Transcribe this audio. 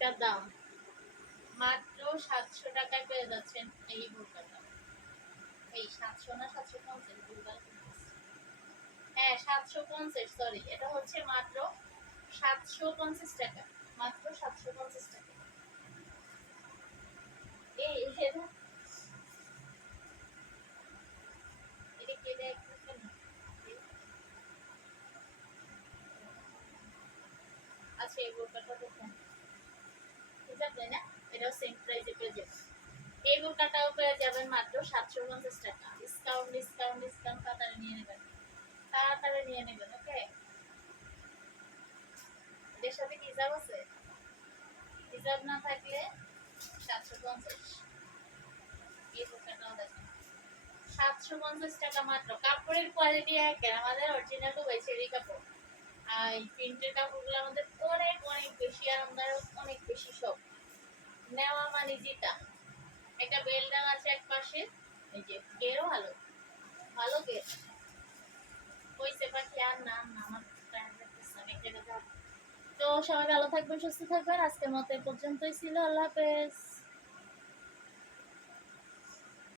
একটা দাম মাত্র 700 টাকায় পেয়ে যাচ্ছেন এই বোরকাটা। এই 700 না 750 ভুলভাল বলতেছি। হ্যাঁ 750, সরি, এটা হচ্ছে মাত্র 750 টাকা। মাত্র 750 টাকা। এই এটা এটা কেটে একটু কেন? আচ্ছা এই বোরকাটা দেখুন, ঠিক আছে না? এটাও সেম প্রাইসে পেয়ে যাবেন। এই বোরকাটাও পেয়ে যাবেন মাত্র 750 টাকা। ডিসকাউন্ট ডিসকাউন্ট ডিসকাউন্ট, তাড়াতাড়ি নিয়ে নেবেন, তাড়াতাড়ি নিয়ে নেবেন। ওকে, এর সাথে কি হিসাব আছে? হিসাব না থাকলে 750। এই বোরকাটাও দেখেন 750 টাকা মাত্র। কাপড়ের কোয়ালিটি একের, আমাদের অরিজিনাল দুবাই চেরি কাপড়। আর এই প্রিন্টের কাপড়গুলো আমাদের অনেক অনেক বেশি আরামদায়ক, অনেক বেশি সব। নেওয়া মানে জিতা। একটা বেলডাং আছে এক পাশে, এই যে গেরও ভালো, ভালো গের হইছে পাখি। আর না না আমার টাইম লাগতেছে না, এক জায়গায় যাব। তো সবাই ভালো থাকবেন, সুস্থ থাকবেন। আজকের মতো এ পর্যন্তই ছিল। আল্লাহ হাফেজ।